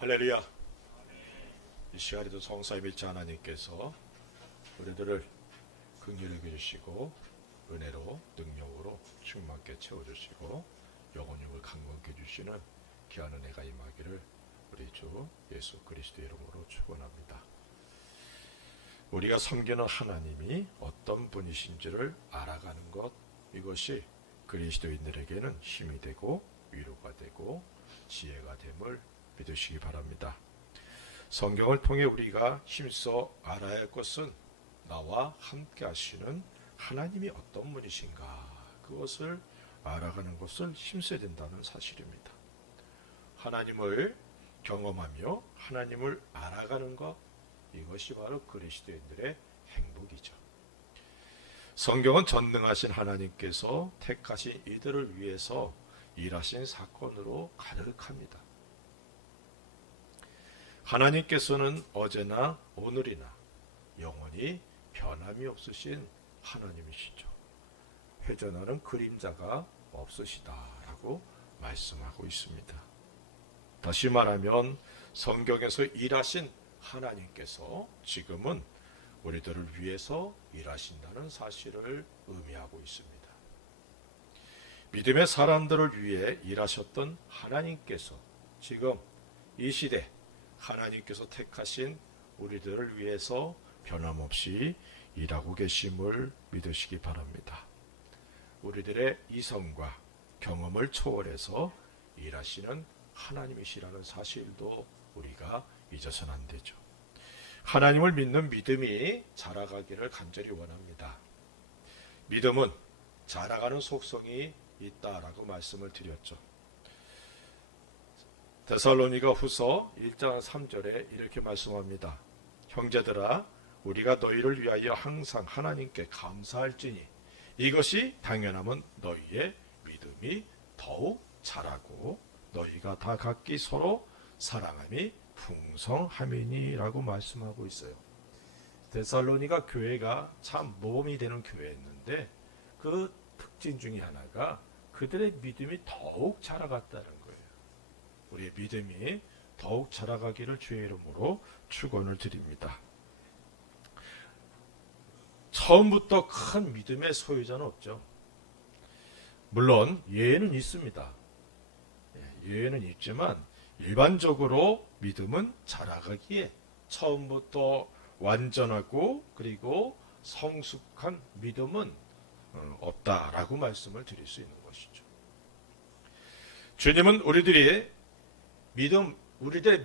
할렐루야. 이 시간에도 성사의 빛 하나님께서 우리들을 긍휼히 여겨주시고 은혜로 능력으로 충만케 채워주시고 영혼육을 강건케 해주시는 귀한 은혜가 임하기를 우리 주 예수 그리스도 이름으로 축원합니다. 우리가 섬기는 하나님이 어떤 분이신지를 알아가는 것, 이것이 그리스도인들에게는 힘이 되고 위로가 되고 지혜가 됨을 믿으시기 바랍니다. 성경을 통해 우리가 힘써 알아야 할 것은 나와 함께 하시는 하나님이 어떤 분이신가, 그것을 알아가는 것을 힘써야 된다는 사실입니다. 하나님을 경험하며 하나님을 알아가는 것, 이것이 바로 그리스도인들의 행복이죠. 성경은 전능하신 하나님께서 택하신 이들을 위해서 일하신 사건으로 가득합니다. 하나님께서는 어제나 오늘이나 영원히 변함이 없으신 하나님이시죠. 회전하는 그림자가 없으시다라고 말씀하고 있습니다. 다시 말하면 성경에서 일하신 하나님께서 지금은 우리들을 위해서 일하신다는 사실을 의미하고 있습니다. 믿음의 사람들을 위해 일하셨던 하나님께서 지금 이 시대 하나님께서 택하신 우리들을 위해서 변함없이 일하고 계심을 믿으시기 바랍니다. 우리들의 이성과 경험을 초월해서 일하시는 하나님이시라는 사실도 우리가 잊어서는 안 되죠. 하나님을 믿는 믿음이 자라가기를 간절히 원합니다. 믿음은 자라가는 속성이 있다라고 말씀을 드렸죠. 데살로니가 후서 1장 3절에 이렇게 말씀합니다. 형제들아, 우리가 너희를 위하여 항상 하나님께 감사할지니 이것이 당연하면 너희의 믿음이 더욱 자라고 너희가 다 각기 서로 사랑함이 풍성함이니라고 말씀하고 있어요. 데살로니가 교회가 참 모범이 되는 교회였는데 그 특징 중에 하나가 그들의 믿음이 더욱 자라갔다는 거예요. 우리의 믿음이 더욱 자라가기를 주의 이름으로 축원을 드립니다. 처음부터 큰 믿음의 소유자는 없죠. 물론 예외는 있습니다. 예외는 있지만 일반적으로 믿음은 자라가기에 처음부터 완전하고 그리고 성숙한 믿음은 없다라고 말씀을 드릴 수 있는 것이죠. 주님은 우리들의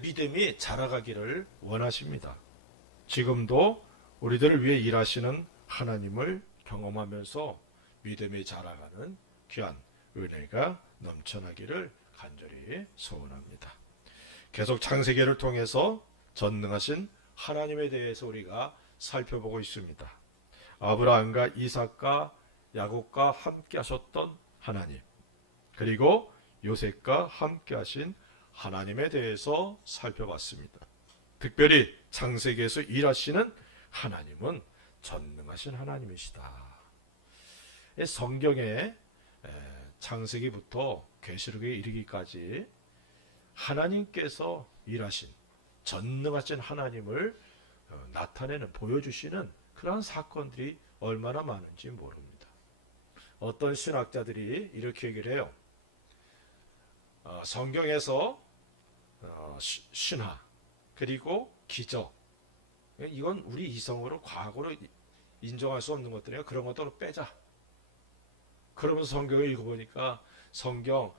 믿음이 자라가기를 원하십니다. 지금도 우리들을 위해 일하시는 하나님을 경험하면서 믿음이 자라가는 귀한 은혜가 넘쳐나기를 간절히 소원합니다. 계속 창세기를 통해서 전능하신 하나님에 대해서 우리가 살펴보고 있습니다. 아브라함과 이삭과 야곱과 함께 하셨던 하나님, 그리고 요셉과 함께 하신 하나님에 대해서 살펴봤습니다. 특별히 창세기에서 일하시는 하나님은 전능하신 하나님이시다. 성경의 창세기부터 계시록에 이르기까지 하나님께서 일하신 전능하신 하나님을 나타내는, 보여주시는 그러한 사건들이 얼마나 많은지 모릅니다. 어떤 신학자들이 이렇게 얘기를 해요. 성경에서 신화 그리고 기적, 이건 우리 이성으로 과거로 인정할 수 없는 것들이야. 그런 것들을 빼자. 그러면서 성경을 읽어보니까 성경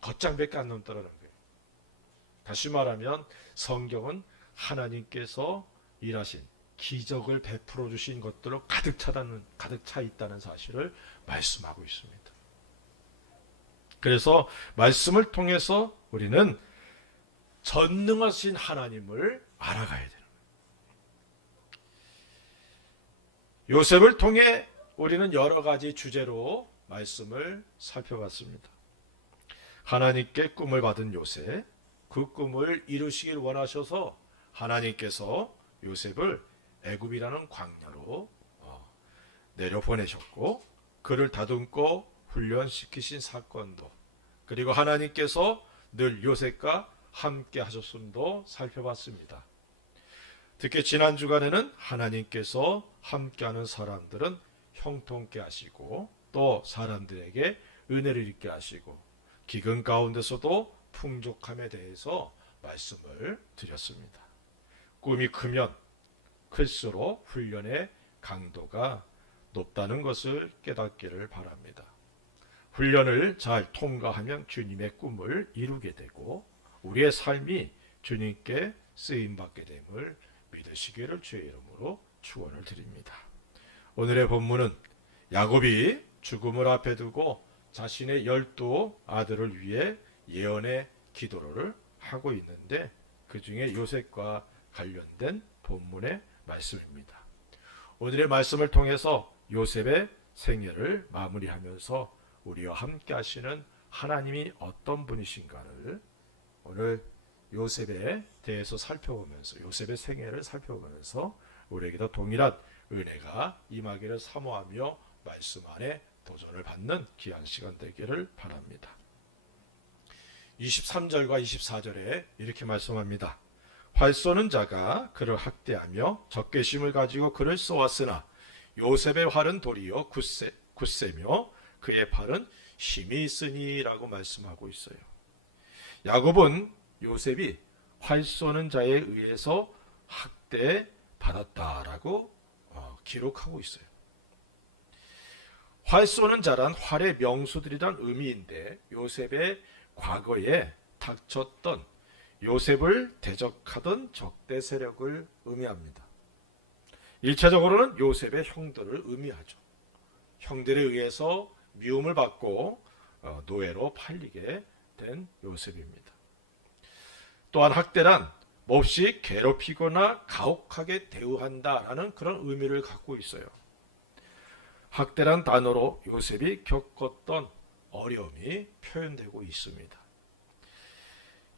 겉장밖에 안 넘더라는 거예요. 다시 말하면 성경은 하나님께서 일하신 기적을 베풀어 주신 것들로 가득 차 있다는 사실을 말씀하고 있습니다. 그래서 말씀을 통해서 우리는 전능하신 하나님을 알아가야 되는 거예요. 요셉을 통해 우리는 여러 가지 주제로 말씀을 살펴봤습니다. 하나님께 꿈을 받은 요셉, 그 꿈을 이루시길 원하셔서 하나님께서 요셉을 애굽이라는 광야로 내려보내셨고 그를 다듬고 훈련시키신 사건도, 그리고 하나님께서 늘 요셉과 함께 하셨음도 살펴봤습니다. 특히 지난 주간에는 하나님께서 함께하는 사람들은 형통케 하시고 또 사람들에게 은혜를 입게 하시고 기근 가운데서도 풍족함에 대해서 말씀을 드렸습니다. 꿈이 크면 클수록 훈련의 강도가 높다는 것을 깨닫기를 바랍니다. 훈련을 잘 통과하면 주님의 꿈을 이루게 되고 우리의 삶이 주님께 쓰임받게 됨을 믿으시기를 주의 이름으로 축원을 드립니다. 오늘의 본문은 야곱이 죽음을 앞에 두고 자신의 12 아들을 위해 예언의 기도를 하고 있는데 그 중에 요셉과 관련된 본문의 말씀입니다. 오늘의 말씀을 통해서 요셉의 생애를 마무리하면서 우리와 함께 하시는 하나님이 어떤 분이신가를 오늘 요셉에 대해서 살펴보면서 요셉의 생애를 살펴보면서 우리에게도 동일한 은혜가 임하기를 사모하며 말씀 안에 도전을 받는 귀한 시간 되기를 바랍니다. 23절과 24절에 이렇게 말씀합니다. 활 쏘는 자가 그를 학대하며 적개심을 가지고 그를 쏘았으나 요셉의 활은 도리어 굳세며 그의 팔은 힘이 있으니 라고 말씀하고 있어요. 야곱은 요셉이 활 쏘는 자에 의해서 학대받았다라고 기록하고 있어요. 활 쏘는 자란 활의 명수들이란 의미인데 요셉의 과거에 닥쳤던 요셉을 대적하던 적대 세력을 의미합니다. 1차적으로는 요셉의 형들을 의미하죠. 형들에 의해서 미움을 받고 노예로 팔리게 된 요셉입니다. 또한 학대란 몹시 괴롭히거나 가혹하게 대우한다라는 그런 의미를 갖고 있어요. 학대란 단어로 요셉이 겪었던 어려움이 표현되고 있습니다.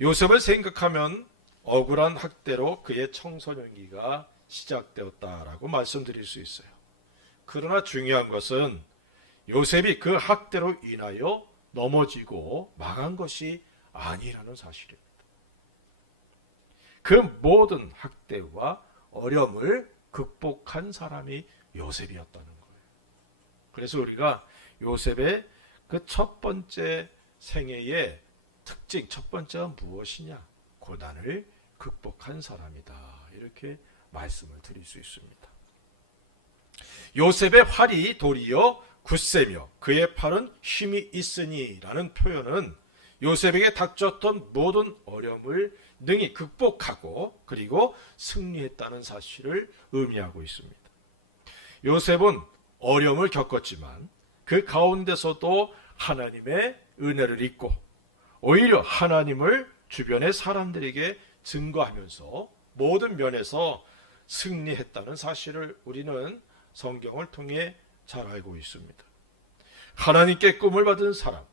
요셉을 생각하면 억울한 학대로 그의 청소년기가 시작되었다라고 말씀드릴 수 있어요. 그러나 중요한 것은 요셉이 그 학대로 인하여 넘어지고 망한 것이 아니라는 사실입니다. 그 모든 학대와 어려움을 극복한 사람이 요셉이었다는 거예요. 그래서 우리가 요셉의 그 첫 번째 생애의 특징, 첫 번째가 무엇이냐? 고난을 극복한 사람이다. 이렇게 말씀을 드릴 수 있습니다. 요셉의 활이 도리어 굳세며 그의 팔은 힘이 있으니 라는 표현은 요셉에게 닥쳤던 모든 어려움을 능히 극복하고 그리고 승리했다는 사실을 의미하고 있습니다. 요셉은 어려움을 겪었지만 그 가운데서도 하나님의 은혜를 입고 오히려 하나님을 주변의 사람들에게 증거하면서 모든 면에서 승리했다는 사실을 우리는 성경을 통해 잘 알고 있습니다. 하나님께 꿈을 받은 사람,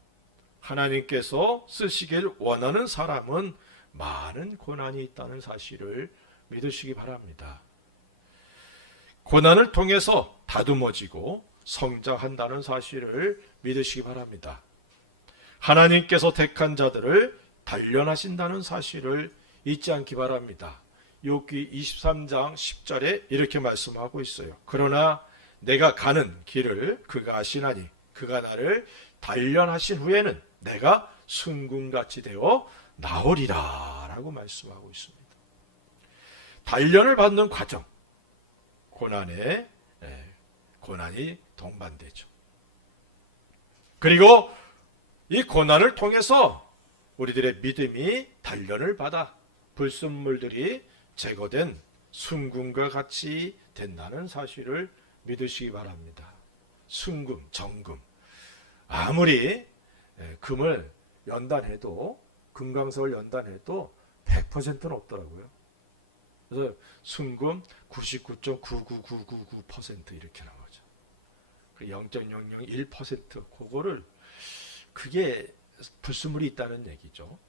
하나님께서 쓰시길 원하는 사람은 많은 고난이 있다는 사실을 믿으시기 바랍니다. 고난을 통해서 다듬어지고 성장한다는 사실을 믿으시기 바랍니다. 하나님께서 택한 자들을 단련하신다는 사실을 잊지 않기 바랍니다. 욥기 23장 10절에 이렇게 말씀하고 있어요. 그러나 내가 가는 길을 그가 아시나니 그가 나를 단련하신 후에는 내가 순금같이 되어 나오리라 라고 말씀하고 있습니다. 단련을 받는 과정, 고난이 동반되죠. 그리고 이 고난을 통해서 우리들의 믿음이 단련을 받아 불순물들이 제거된 순금과 같이 된다는 사실을 믿으시기 바랍니다. 순금, 정금. 아무리 금을 연단해도 금강석을 연단해도 100%는 없더라고요. 그래서 순금 99.99999% 이렇게 나오죠. 0.001% 그거를 그게 불순물이 있다는 얘기죠.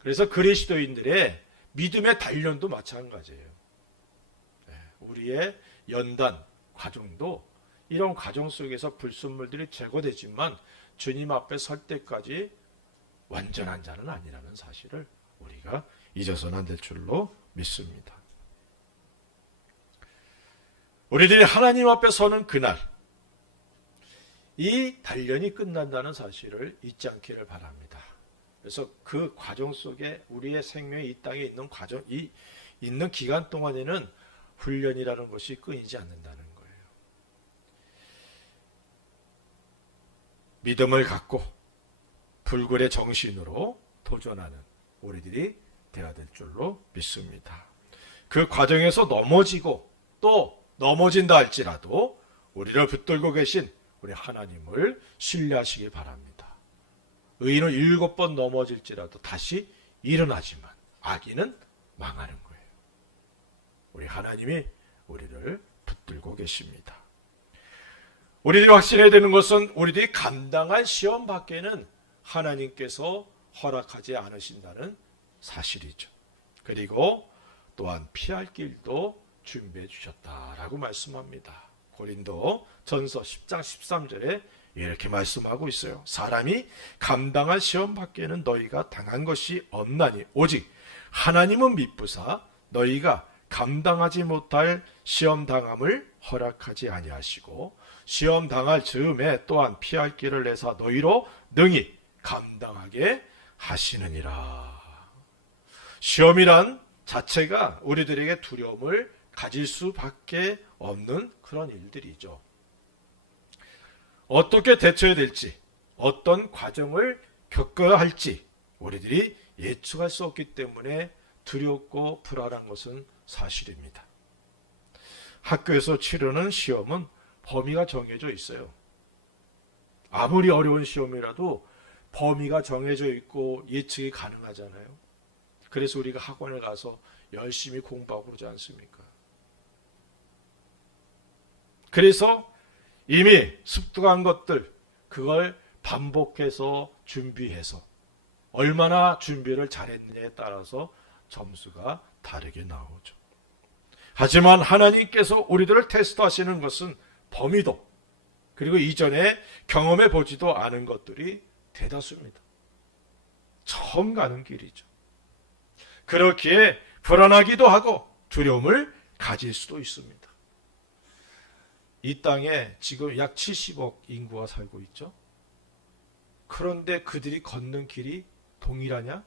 그래서 그리스도인들의 믿음의 단련도 마찬가지예요. 우리의 연단 과정도 이런 과정 속에서 불순물들이 제거되지만 주님 앞에 설 때까지 완전한 자는 아니라는 사실을 우리가 잊어서는 안 될 줄로 믿습니다. 우리들이 하나님 앞에 서는 그날, 이 단련이 끝난다는 사실을 잊지 않기를 바랍니다. 그래서 그 과정 속에 우리의 생명이 이 땅에 있는 기간 동안에는 훈련이라는 것이 끊이지 않는다는 거예요. 믿음을 갖고 불굴의 정신으로 도전하는 우리들이 되어야 될 줄로 믿습니다. 그 과정에서 넘어지고 또 넘어진다 할지라도 우리를 붙들고 계신 우리 하나님을 신뢰하시기 바랍니다. 의인은 7번 넘어질지라도 다시 일어나지만 악인은 망하는 거예요. 우리 하나님이 우리를 붙들고 계십니다. 우리들이 확신해야 되는 것은 우리들이 감당한 시험 밖에는 하나님께서 허락하지 않으신다는 사실이죠. 그리고 또한 피할 길도 준비해 주셨다라고 말씀합니다. 고린도 전서 10장 13절에 이렇게 말씀하고 있어요. 사람이 감당한 시험 밖에는 너희가 당한 것이 없나니 오직 하나님은 미쁘사 너희가 감당하지 못할 시험 당함을 허락하지 아니하시고 시험 당할 즈음에 또한 피할 길을 내사 너희로 능히 감당하게 하시느니라. 시험이란 자체가 우리들에게 두려움을 가질 수밖에 없는 그런 일들이죠. 어떻게 대처해야 될지, 어떤 과정을 겪어야 할지 우리들이 예측할 수 없기 때문에 두렵고 불안한 것은 사실입니다. 학교에서 치르는 시험은 범위가 정해져 있어요. 아무리 어려운 시험이라도 범위가 정해져 있고 예측이 가능하잖아요. 그래서 우리가 학원에 가서 열심히 공부하고 그러지 않습니까? 그래서 이미 습득한 것들, 그걸 반복해서 준비해서 얼마나 준비를 잘했느냐에 따라서 점수가 다르게 나오죠. 하지만 하나님께서 우리들을 테스트하시는 것은 범위도, 그리고 이전에 경험해 보지도 않은 것들이 대다수입니다. 처음 가는 길이죠. 그렇기에 불안하기도 하고 두려움을 가질 수도 있습니다. 이 땅에 지금 약 70억 인구가 살고 있죠. 그런데 그들이 걷는 길이 동일하냐?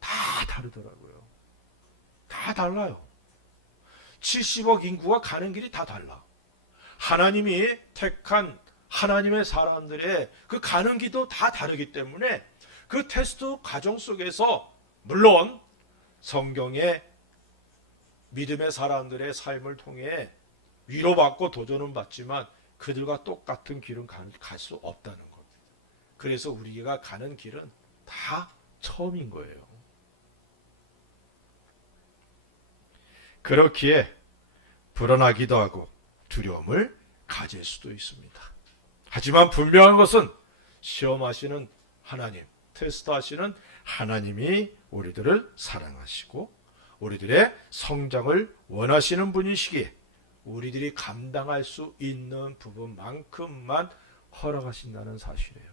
다 다르더라고요. 다 달라요. 70억 인구가 가는 길이 다 달라. 하나님이 택한 하나님의 사람들의 그 가는 길도 다 다르기 때문에 그 테스트 과정 속에서 물론 성경의 믿음의 사람들의 삶을 통해 위로받고 도전은 받지만 그들과 똑같은 길은 갈 수 없다는 겁니다. 그래서 우리가 가는 길은 다 처음인 거예요. 그렇기에 불안하기도 하고 두려움을 가질 수도 있습니다. 하지만 분명한 것은 시험하시는 하나님, 테스트하시는 하나님이 우리들을 사랑하시고 우리들의 성장을 원하시는 분이시기에 우리들이 감당할 수 있는 부분만큼만 허락하신다는 사실이에요.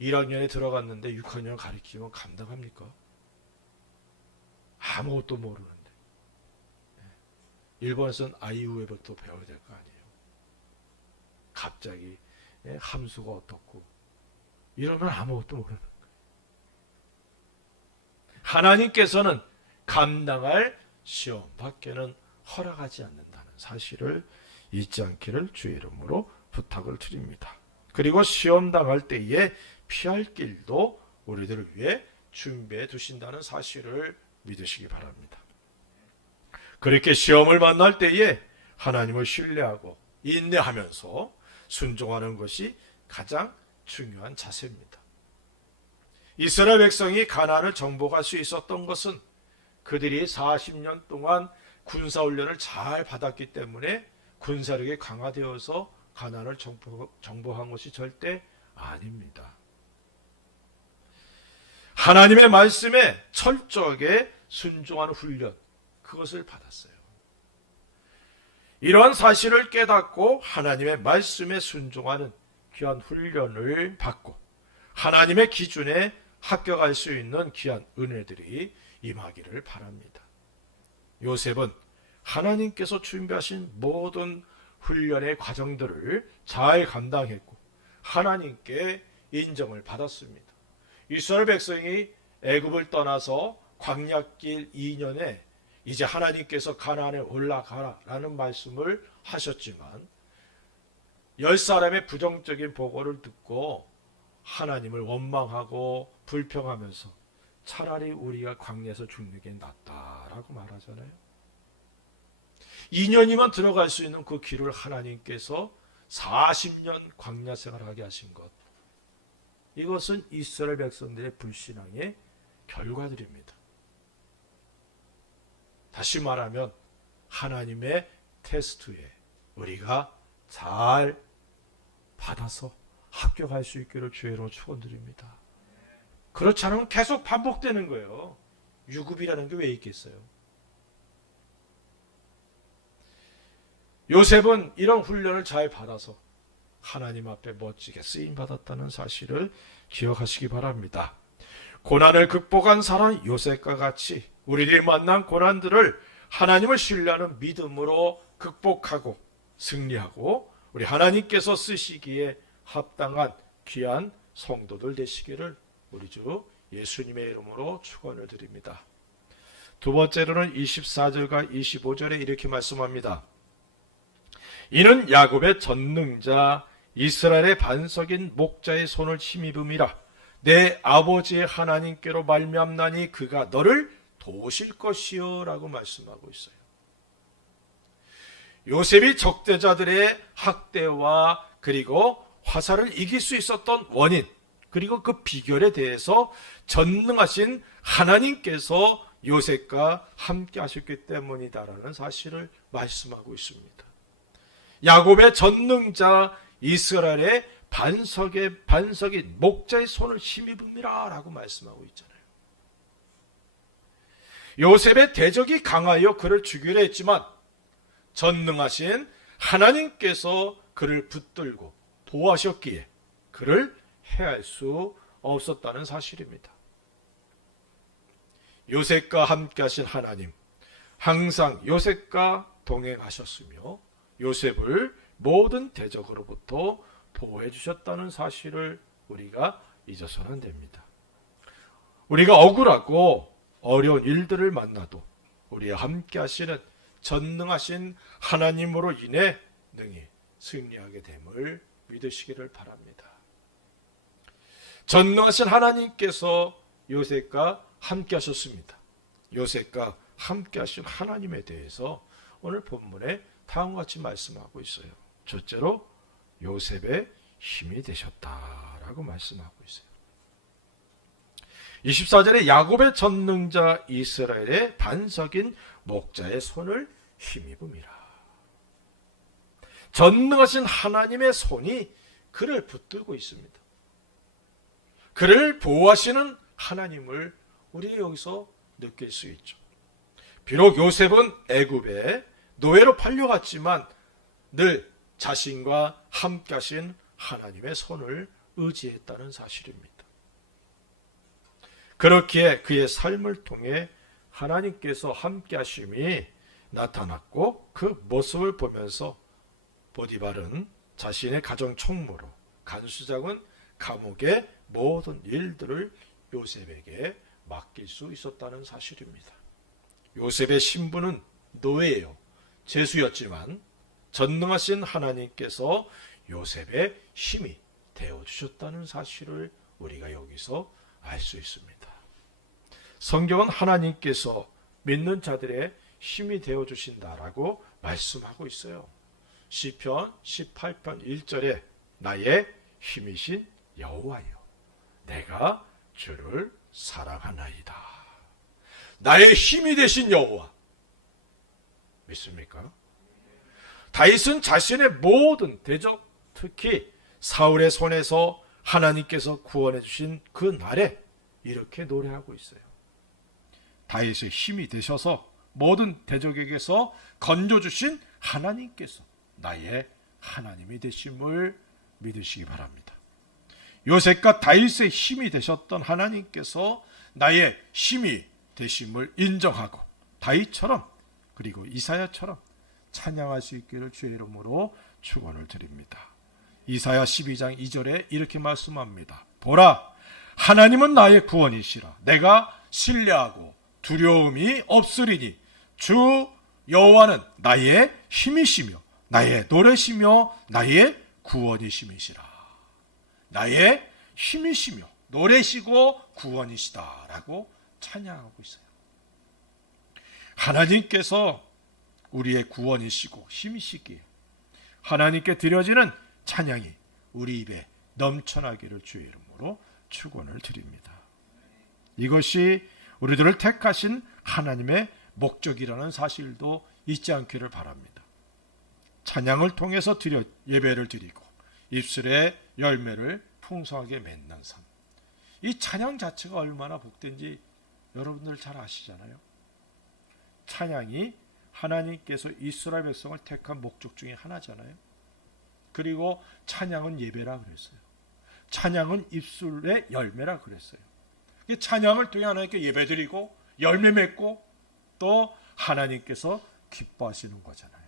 1학년에 들어갔는데 6학년 가르치면 감당합니까? 아무것도 모르는데. 일본에서는 아이우에부터 배워야 될 거 아니에요. 갑자기 함수가 어떻고 이러면 아무것도 모르는 거예요. 하나님께서는 감당할 시험 밖에는 허락하지 않는다는 사실을 잊지 않기를 주의 이름으로 부탁을 드립니다. 그리고 시험 당할 때에 피할 길도 우리들을 위해 준비해 두신다는 사실을 믿으시기 바랍니다. 그렇게 시험을 만날 때에 하나님을 신뢰하고 인내하면서 순종하는 것이 가장 중요한 자세입니다. 이스라엘 백성이 가나안을 정복할 수 있었던 것은 그들이 40년 동안 군사훈련을 잘 받았기 때문에 군사력이 강화되어서 가나안을 정복한 것이 절대 아닙니다. 하나님의 말씀에 철저하게 순종하는 훈련, 그것을 받았어요. 이러한 사실을 깨닫고 하나님의 말씀에 순종하는 귀한 훈련을 받고 하나님의 기준에 합격할 수 있는 귀한 은혜들이 임하기를 바랍니다. 요셉은 하나님께서 준비하신 모든 훈련의 과정들을 잘 감당했고 하나님께 인정을 받았습니다. 이스라엘 백성이 애굽을 떠나서 광야길 2년에 이제 하나님께서 가나안에 올라가라는 말씀을 하셨지만 10사람의 부정적인 보고를 듣고 하나님을 원망하고 불평하면서 차라리 우리가 광야에서 죽는 게 낫다라고 말하잖아요. 2년이면 들어갈 수 있는 그 길을 하나님께서 40년 광야 생활하게 하신 것, 이것은 이스라엘 백성들의 불신앙의 결과들입니다. 다시 말하면 하나님의 테스트에 우리가 잘 받아서 합격할 수 있기를 주의로 축원드립니다. 그렇지 않으면 계속 반복되는 거예요. 유급이라는 게 왜 있겠어요? 요셉은 이런 훈련을 잘 받아서 하나님 앞에 멋지게 쓰임받았다는 사실을 기억하시기 바랍니다. 고난을 극복한 사람 요셉과 같이 우리들이 만난 고난들을 하나님을 신뢰하는 믿음으로 극복하고 승리하고 우리 하나님께서 쓰시기에 합당한 귀한 성도들 되시기를 우리 주 예수님의 이름으로 축원을 드립니다. 두 번째로는 24절과 25절에 이렇게 말씀합니다. 이는 야곱의 전능자 이스라엘의 반석인 목자의 손을 힘입음이라. 내 아버지의 하나님께로 말미암나니 그가 너를 도우실 것이요 라고 말씀하고 있어요. 요셉이 적대자들의 학대와 그리고 화살을 이길 수 있었던 원인, 그리고 그 비결에 대해서 전능하신 하나님께서 요셉과 함께 하셨기 때문이다라는 사실을 말씀하고 있습니다. 야곱의 전능자 이스라엘의 반석인 목자의 손을 힘입음이라 라고 말씀하고 있잖아요. 요셉의 대적이 강하여 그를 죽이려 했지만 전능하신 하나님께서 그를 붙들고 도와셨기에 그를 해할 수 없었다는 사실입니다. 요셉과 함께 하신 하나님, 항상 요셉과 동행하셨으며 요셉을 모든 대적으로부터 보호해 주셨다는 사실을 우리가 잊어서는 안 됩니다. 우리가 억울하고 어려운 일들을 만나도 우리와 함께 하시는 전능하신 하나님으로 인해 능히 승리하게 됨을 믿으시기를 바랍니다. 전능하신 하나님께서 요셉과 함께 하셨습니다. 요셉과 함께 하신 하나님에 대해서 오늘 본문에 다음과 같이 말씀하고 있어요. 첫째로 요셉의 힘이 되셨다라고 말씀하고 있어요. 24절에 야곱의 전능자 이스라엘의 반석인 목자의 손을 힘입음이라. 전능하신 하나님의 손이 그를 붙들고 있습니다. 그를 보호하시는 하나님을 우리 여기서 느낄 수 있죠. 비록 요셉은 애굽에 노예로 팔려갔지만 늘 자신과 함께 하신 하나님의 손을 의지했다는 사실입니다. 그렇기에 그의 삶을 통해 하나님께서 함께 하심이 나타났고 그 모습을 보면서 보디발은 자신의 가정 총무로, 간수장은 감옥의 모든 일들을 요셉에게 맡길 수 있었다는 사실입니다. 요셉의 신분은 노예요, 죄수였지만 전능하신 하나님께서 요셉의 힘이 되어주셨다는 사실을 우리가 여기서 알 수 있습니다. 성경은 하나님께서 믿는 자들의 힘이 되어주신다라고 말씀하고 있어요. 시편 18편 1절에 나의 힘이신 여호와여 내가 주를 사랑하나이다. 나의 힘이 되신 여호와 믿습니까? 다윗은 자신의 모든 대적, 특히 사울의 손에서 하나님께서 구원해 주신 그 날에 이렇게 노래하고 있어요. 다윗의 힘이 되셔서 모든 대적에게서 건져주신 하나님께서 나의 하나님이 되심을 믿으시기 바랍니다. 요셉과 다윗의 힘이 되셨던 하나님께서 나의 힘이 되심을 인정하고 다윗처럼 그리고 이사야처럼 찬양할 수 있기를 주의 이름으로 축원을 드립니다. 이사야 12장 2절에 이렇게 말씀합니다. 보라, 하나님은 나의 구원이시라. 내가 신뢰하고 두려움이 없으리니 주 여호와는 나의 힘이시며 나의 노래시며 나의 구원이심이시라. 나의 힘이시며 노래시고 구원이시다라고 찬양하고 있어요. 하나님께서 우리의 구원이시고 힘이시기에 하나님께 드려지는 찬양이 우리 입에 넘쳐나기를 주의 이름으로 축원을 드립니다. 이것이 우리들을 택하신 하나님의 목적이라는 사실도 잊지 않기를 바랍니다. 찬양을 통해서 예배를 드리고 입술의 열매를 풍성하게 맺는 삶. 이 찬양 자체가 얼마나 복된지 여러분들 잘 아시잖아요. 찬양이 하나님께서 이스라엘 백성을 택한 목적 중에 하나잖아요. 그리고 찬양은 예배라 그랬어요. 찬양은 입술의 열매라 그랬어요. 찬양을 통해 하나님께 예배드리고 열매 맺고 또 하나님께서 기뻐하시는 거잖아요.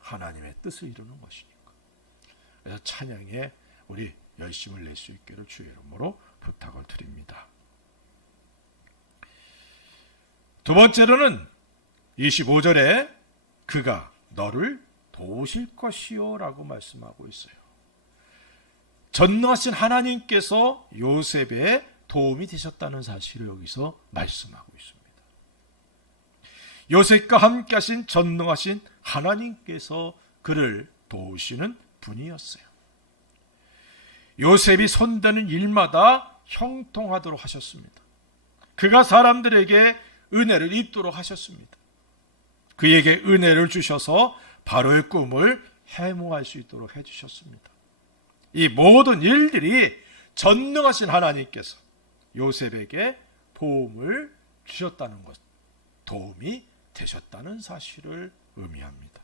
하나님의 뜻을 이루는 것이니까. 그래서 찬양에 우리 열심을 낼 수 있기를 주의 이름으로 부탁을 드립니다. 두 번째로는 25절에 그가 너를 도우실 것이요 라고 말씀하고 있어요. 전능하신 하나님께서 요셉의 도움이 되셨다는 사실을 여기서 말씀하고 있습니다. 요셉과 함께 하신 전능하신 하나님께서 그를 도우시는 분이었어요. 요셉이 손대는 일마다 형통하도록 하셨습니다. 그가 사람들에게 은혜를 입도록 하셨습니다. 그에게 은혜를 주셔서 바로의 꿈을 해몽할 수 있도록 해주셨습니다. 이 모든 일들이 전능하신 하나님께서 요셉에게 도움을 주셨다는 것, 도움이 되셨다는 사실을 의미합니다.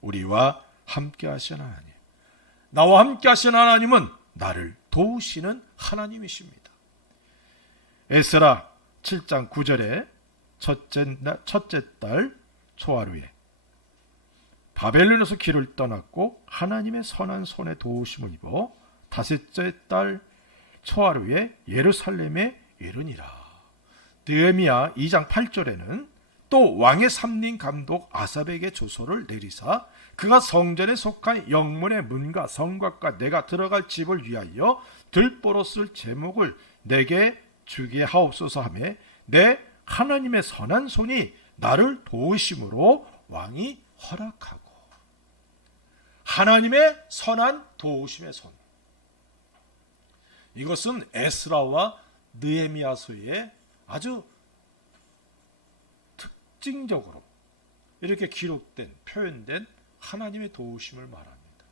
우리와 함께 하신 하나님, 나와 함께 하신 하나님은 나를 도우시는 하나님이십니다. 에스라 7장 9절에 첫째 달 초하루에 바벨론에서 길을 떠났고 하나님의 선한 손에 도우심을 입어 다섯째 달 초하루에 예루살렘에 이르니라. 느헤미야 2장 8절에는 또 왕의 삼림 감독 아삽에게 조서를 내리사 그가 성전에 속한 영문의 문과 성곽과 내가 들어갈 집을 위하여 들보로 쓸 제목을 내게 주게 하옵소서 하며 내 하나님의 선한 손이 나를 도우심으로 왕이 허락하고. 하나님의 선한 도우심의 손. 이것은 에스라와 느헤미야서에 아주 특징적으로 이렇게 기록된, 표현된 하나님의 도우심을 말합니다.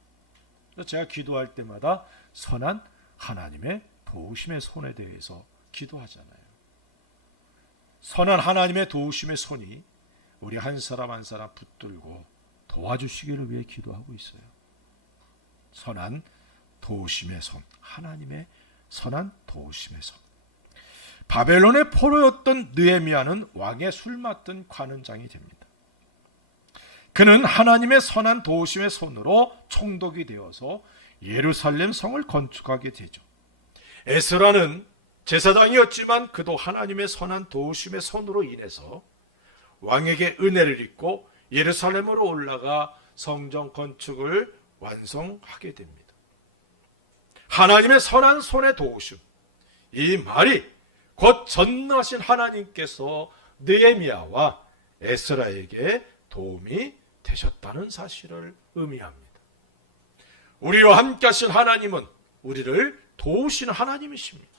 그래서 제가 기도할 때마다 선한 하나님의 도우심의 손에 대해서 기도하잖아요. 선한 하나님의 도우심의 손이 우리 한 사람 한 사람 붙들고 도와주시기를 위해 기도하고 있어요. 선한 도우심의 손, 하나님의 선한 도우심의 손. 바벨론의 포로였던 느헤미야는 왕의 술 맡은 관원장이 됩니다. 그는 하나님의 선한 도우심의 손으로 총독이 되어서 예루살렘 성을 건축하게 되죠. 에스라는 제사장이었지만 그도 하나님의 선한 도우심의 손으로 인해서 왕에게 은혜를 입고 예루살렘으로 올라가 성전 건축을 완성하게 됩니다. 하나님의 선한 손의 도우심, 이 말이 곧 전능하신 하나님께서 느헤미야와 에스라에게 도움이 되셨다는 사실을 의미합니다. 우리와 함께 하신 하나님은 우리를 도우시는 하나님이십니다.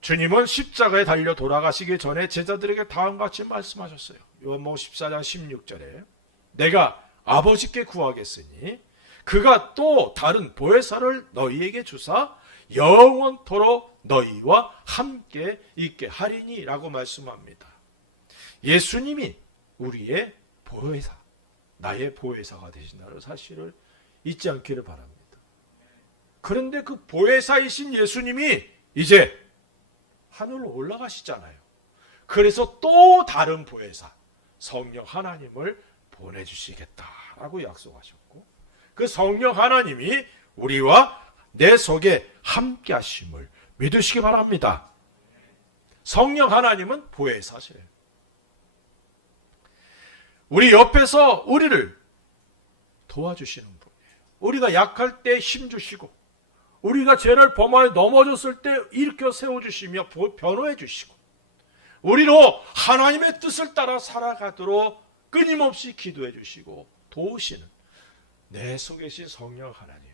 주님은 십자가에 달려 돌아가시기 전에 제자들에게 다음과 같이 말씀하셨어요. 요한복음 14장 16절에 내가 아버지께 구하겠으니 그가 또 다른 보혜사를 너희에게 주사 영원토록 너희와 함께 있게 하리니 라고 말씀합니다. 예수님이 우리의 보혜사, 나의 보혜사가 되신다는 사실을 잊지 않기를 바랍니다. 그런데 그 보혜사이신 예수님이 이제 하늘로 올라가시잖아요. 그래서 또 다른 보혜사, 성령 하나님을 보내주시겠다라고 약속하셨고, 그 성령 하나님이 우리와 내 속에 함께 하심을 믿으시기 바랍니다. 성령 하나님은 보혜사세요. 우리 옆에서 우리를 도와주시는 분이에요. 우리가 약할 때 힘주시고, 우리가 죄를 범하여 넘어졌을 때 일으켜 세워주시며 변호해 주시고, 우리로 하나님의 뜻을 따라 살아가도록 끊임없이 기도해 주시고 도우시는 내 속에 계신 성령 하나님,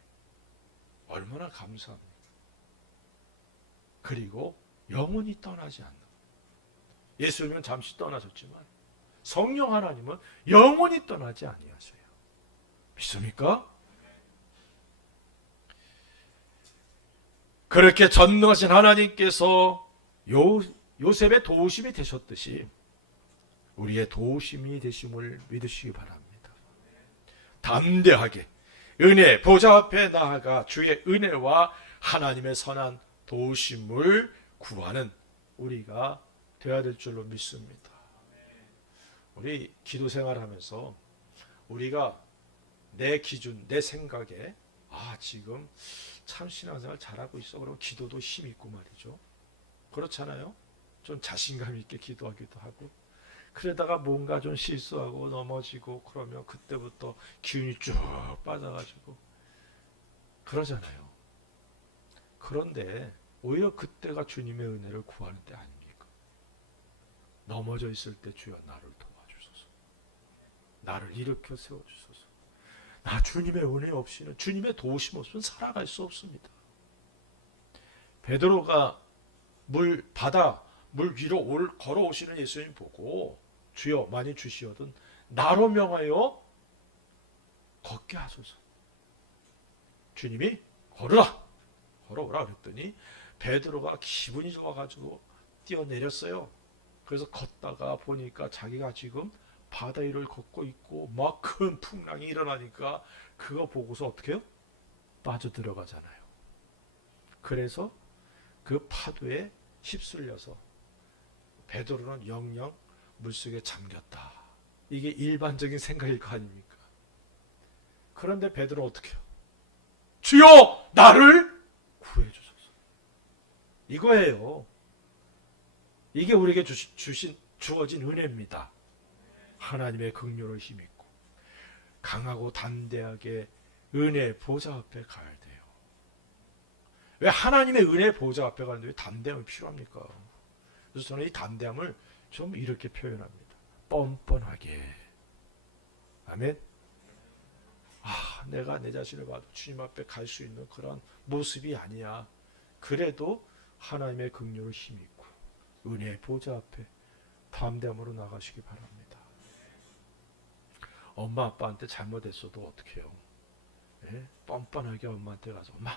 얼마나 감사합니까? 그리고 영원히 떠나지 않는, 예수님은 잠시 떠나셨지만 성령 하나님은 영원히 떠나지 아니하세요. 믿습니까? 그렇게 전능하신 하나님께서 요셉의 도우심이 되셨듯이 우리의 도우심이 되심을 믿으시기 바랍니다. 담대하게 은혜 보좌 앞에 나아가 주의 은혜와 하나님의 선한 도우심을 구하는 우리가 되어야 될 줄로 믿습니다. 우리 기도 생활하면서 우리가 내 기준, 내 생각에 지금 참 신앙생활 잘하고 있어. 그럼 기도도 힘 있고 말이죠. 그렇잖아요. 좀 자신감 있게 기도하기도 하고, 그러다가 뭔가 좀 실수하고 넘어지고 그러면 그때부터 기운이 쭉 빠져가지고 그러잖아요. 그런데 오히려 그때가 주님의 은혜를 구하는 때 아닙니까? 넘어져 있을 때 주여 나를 도와주소서, 나를 일으켜 세워주소서. 나 주님의 은혜 없이는, 주님의 도우심 없이는 살아갈 수 없습니다. 베드로가 물 위로 걸어오시는 예수님 보고 주여 많이 주시거든 나로 명하여 걷게 하소서. 주님이 걸어오라 그랬더니 베드로가 기분이 좋아가지고 뛰어내렸어요. 그래서 걷다가 보니까 자기가 지금 바다 위를 걷고 있고 막 큰 풍랑이 일어나니까 그거 보고서 어떻게 해요? 빠져들어가잖아요. 그래서 그 파도에 휩쓸려서 베드로는 영영 물속에 잠겼다. 이게 일반적인 생각일 거 아닙니까? 그런데 베드로 어떻게 해요? 주여 나를 구해 주소서. 이거예요. 이게 우리에게 주어진 은혜입니다. 하나님의 긍휼을 힘입고 강하고 담대하게 은혜의 보좌 앞에 가야 돼요. 왜 하나님의 은혜의 보좌 앞에 가는데 왜 담대함이 필요합니까? 그래서 저는 이 담대함을 좀 이렇게 표현합니다. 뻔뻔하게. 아멘. 내가 내 자신을 봐도 주님 앞에 갈 수 있는 그런 모습이 아니야. 그래도 하나님의 긍휼을 힘입고 은혜의 보좌 앞에 담대함으로 나가시기 바랍니다. 엄마 아빠한테 잘못했어도 어떻게 해요? 뻔뻔하게 엄마한테 가서 엄마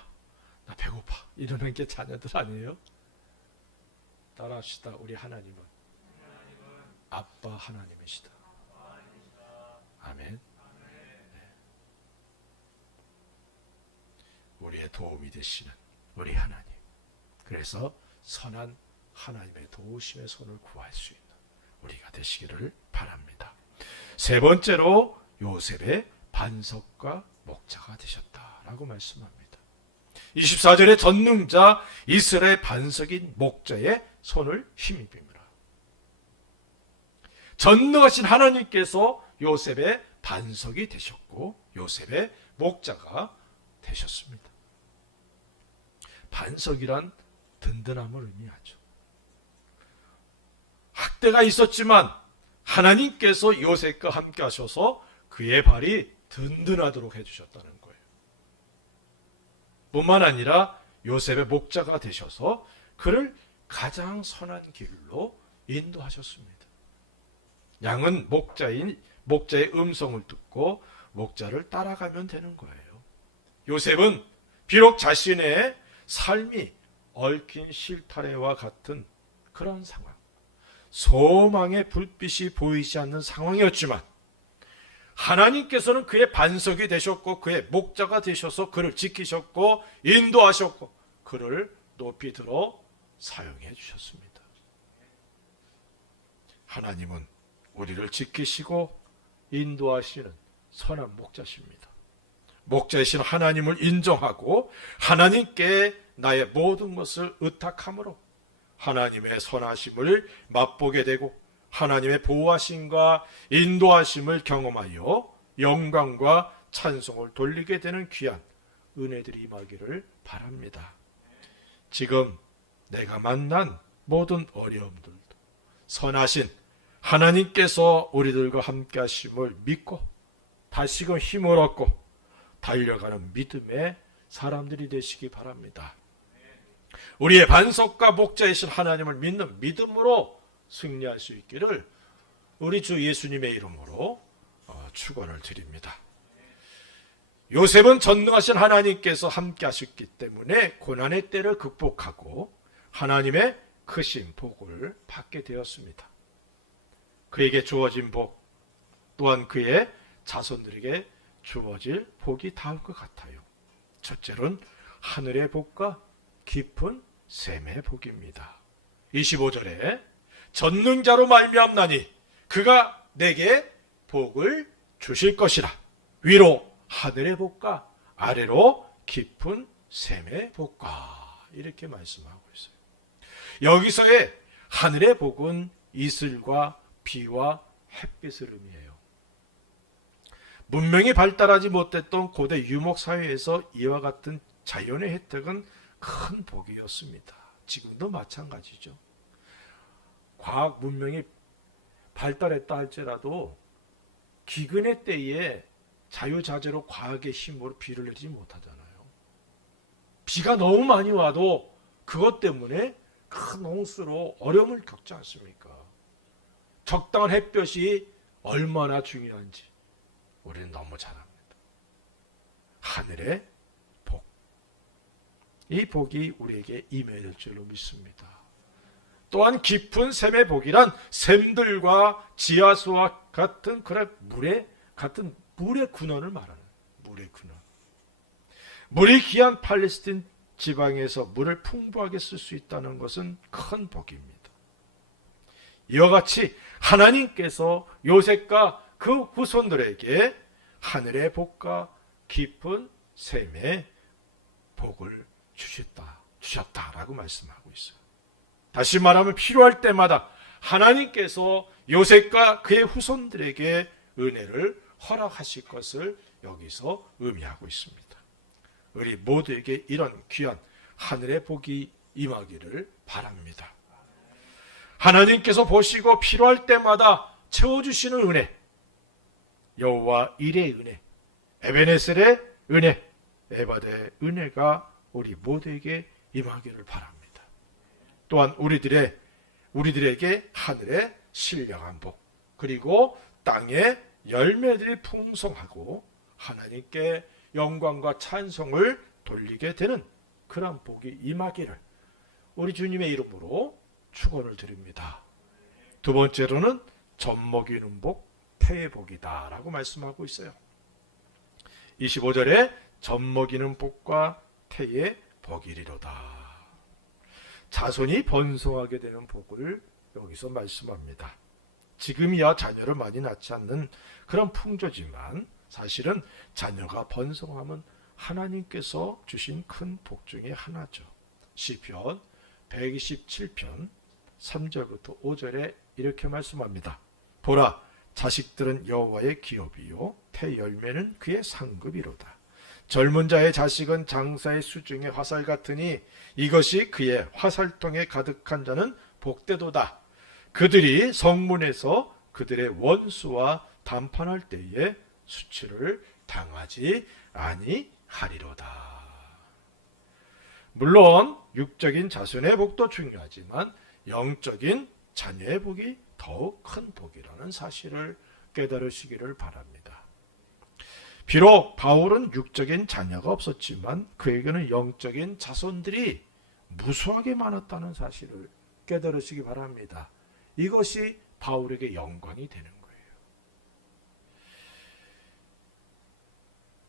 나 배고파 이러는 게 자녀들 아니에요? 따라합시다. 우리 하나님은 아빠 하나님이시다. 아멘. 우리의 도움이 되시는 우리 하나님. 그래서 선한 하나님의 도우심의 손을 구할 수 있는 우리가 되시기를 바랍니다. 세 번째로 요셉의 반석과 목자가 되셨다라고 말씀합니다. 24절에 전능자 이스라엘 반석인 목자의 손을 힘입니다. 전능하신 하나님께서 요셉의 반석이 되셨고 요셉의 목자가 되셨습니다. 반석이란 든든함을 의미하죠. 학대가 있었지만 하나님께서 요셉과 함께 하셔서 그의 발이 든든하도록 해주셨다는 거예요. 뿐만 아니라 요셉의 목자가 되셔서 그를 가장 선한 길로 인도하셨습니다. 양은 목자의 음성을 듣고 목자를 따라가면 되는 거예요. 요셉은 비록 자신의 삶이 얽힌 실타래와 같은 그런 상황, 소망의 불빛이 보이지 않는 상황이었지만 하나님께서는 그의 반석이 되셨고 그의 목자가 되셔서 그를 지키셨고 인도하셨고 그를 높이 들어 사용해 주셨습니다. 하나님은 우리를 지키시고 인도하시는 선한 목자십니다. 목자이신 하나님을 인정하고 하나님께 나의 모든 것을 의탁함으로 하나님의 선하심을 맛보게 되고 하나님의 보호하심과 인도하심을 경험하여 영광과 찬송을 돌리게 되는 귀한 은혜들이 임하기를 바랍니다. 지금 내가 만난 모든 어려움들도 선하신 하나님께서 우리들과 함께 하심을 믿고 다시금 힘을 얻고 달려가는 믿음의 사람들이 되시기 바랍니다. 우리의 반석과 목자이신 하나님을 믿는 믿음으로 승리할 수 있기를 우리 주 예수님의 이름으로 축원을 드립니다. 요셉은 전능하신 하나님께서 함께 하셨기 때문에 고난의 때를 극복하고 하나님의 크신 복을 받게 되었습니다. 그에게 주어진 복 또한 그의 자손들에게 주어질 복이 다음과 같아요. 첫째로는 하늘의 복과 깊은 샘의 복입니다. 25절에 전능자로 말미암나니 그가 내게 복을 주실 것이라. 위로 하늘의 복과 아래로 깊은 샘의 복과 이렇게 말씀하고 있어요. 여기서의 하늘의 복은 이슬과 비와 햇빛을 의미해요. 문명이 발달하지 못했던 고대 유목사회에서 이와 같은 자연의 혜택은 큰 복이었습니다. 지금도 마찬가지죠. 과학 문명이 발달했다 할지라도 기근의 때에 자유자재로 과학의 힘으로 비를 내리지 못하잖아요. 비가 너무 많이 와도 그것 때문에 큰 홍수로 어려움을 겪지 않습니까? 적당한 햇볕이 얼마나 중요한지 우리는 너무 잘 압니다. 하늘의 복. 이 복이 우리에게 임해야 될 줄로 믿습니다. 또한 깊은 샘의 복이란 샘들과 지하수와 같은 그런 물의 근원을 말하는 물의 근원. 물이 귀한 팔레스틴 지방에서 물을 풍부하게 쓸 수 있다는 것은 큰 복입니다. 이와 같이 하나님께서 요셉과 그 후손들에게 하늘의 복과 깊은 샘의 복을 주셨다라고 말씀하고 있어요. 다시 말하면 필요할 때마다 하나님께서 요셉과 그의 후손들에게 은혜를 허락하실 것을 여기서 의미하고 있습니다. 우리 모두에게 이런 귀한 하늘의 복이 임하기를 바랍니다. 하나님께서 보시고 필요할 때마다 채워주시는 은혜, 여호와 일의 은혜, 에베네셀의 은혜, 에바데의 은혜가 우리 모두에게 임하기를 바랍니다. 또한 우리들에게 하늘의 신령한 복, 그리고 땅의 열매들이 풍성하고 하나님께 영광과 찬송을 돌리게 되는 그런 복이 임하기를 우리 주님의 이름으로 축원을 드립니다. 두 번째로는 젖먹이는 복, 태의 복이다 라고 말씀하고 있어요. 25절에 젖먹이는 복과 태의 복이리로다. 자손이 번성하게 되는 복을 여기서 말씀합니다. 지금이야 자녀를 많이 낳지 않는 그런 풍조지만 사실은 자녀가 번성하면 하나님께서 주신 큰 복 중에 하나죠. 시편 127편 3절부터 5절에 이렇게 말씀합니다. 보라, 자식들은 여호와의 기업이요 태 열매는 그의 상급이로다. 젊은 자의 자식은 장사의 수중의 화살 같으니 이것이 그의 화살통에 가득한 자는 복되도다. 그들이 성문에서 그들의 원수와 담판할 때에 수치를 당하지 아니하리로다. 물론 육적인 자손의 복도 중요하지만 영적인 자녀의 복이 더욱 큰 복이라는 사실을 깨달으시기를 바랍니다. 비록 바울은 육적인 자녀가 없었지만 그에게는 영적인 자손들이 무수하게 많았다는 사실을 깨달으시기 바랍니다. 이것이 바울에게 영광이 되는 거예요.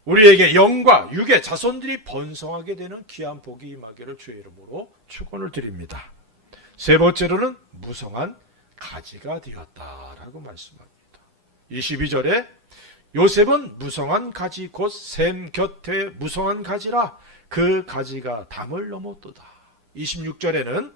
우리에게 영과 육의 자손들이 번성하게 되는 귀한 복이 임하기를 주의 이름으로 축원을 드립니다. 세 번째로는 무성한 가지가 되었다라고 말씀합니다. 22절에 요셉은 무성한 가지 곧 샘 곁에 무성한 가지라 그 가지가 담을 넘었도다. 26절에는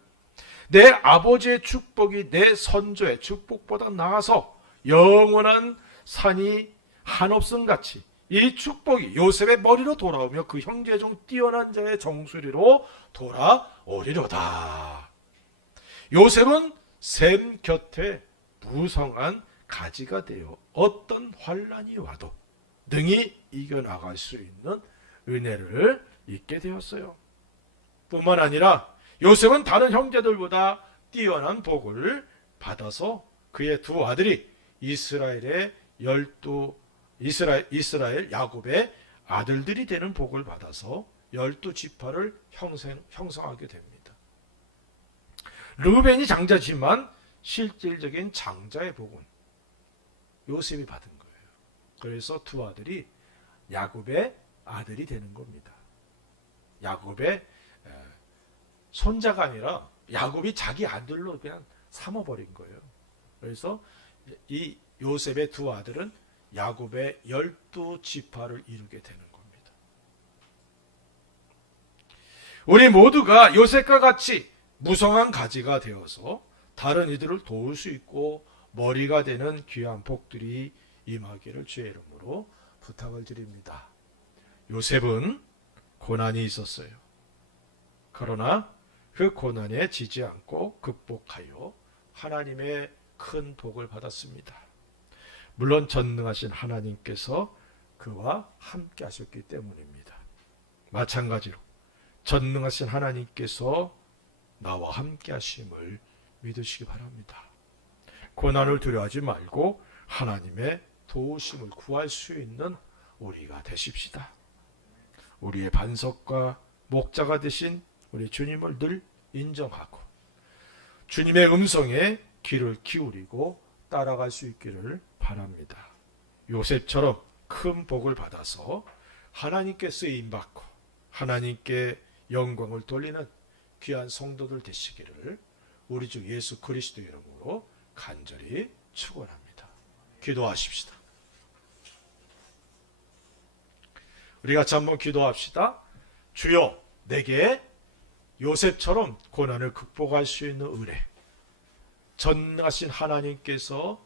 내 아버지의 축복이 내 선조의 축복보다 나아서 영원한 산이 한없음 같이 이 축복이 요셉의 머리로 돌아오며 그 형제 중 뛰어난 자의 정수리로 돌아오리로다. 요셉은 샘 곁에 무성한 가지가 되어 어떤 환란이 와도 능히 이겨나갈 수 있는 은혜를 잊게 되었어요. 뿐만 아니라 요셉은 다른 형제들보다 뛰어난 복을 받아서 그의 두 아들이 이스라엘 야곱의 아들들이 되는 복을 받아서 12지파를 형성하게 됩니다. 르우벤이 장자지만 실질적인 장자의 복은 요셉이 받은 거예요. 그래서 두 아들이 야곱의 아들이 되는 겁니다. 야곱의 손자가 아니라 야곱이 자기 아들로 그냥 삼아버린 거예요. 그래서 이 요셉의 두 아들은 야곱의 12지파를 이루게 되는 겁니다. 우리 모두가 요셉과 같이 무성한 가지가 되어서 다른 이들을 도울 수 있고 머리가 되는 귀한 복들이 임하기를 주의 이름으로 부탁을 드립니다. 요셉은 고난이 있었어요. 그러나 그 고난에 지지 않고 극복하여 하나님의 큰 복을 받았습니다. 물론 전능하신 하나님께서 그와 함께 하셨기 때문입니다. 마찬가지로 전능하신 하나님께서 나와 함께 하심을 믿으시기 바랍니다. 고난을 두려워하지 말고 하나님의 도우심을 구할 수 있는 우리가 되십시다. 우리의 반석과 목자가 되신 우리 주님을 늘 인정하고 주님의 음성에 귀를 기울이고 따라갈 수 있기를 바랍니다. 요셉처럼 큰 복을 받아서 하나님께 쓰임받고 하나님께 영광을 돌리는 귀한 성도들 되시기를 우리 주 예수 그리스도 이름으로 간절히 축원합니다. 기도하십시다. 우리 같이 한번 기도합시다. 주여, 내게 요셉처럼 고난을 극복할 수 있는 은혜, 전능하신 하나님께서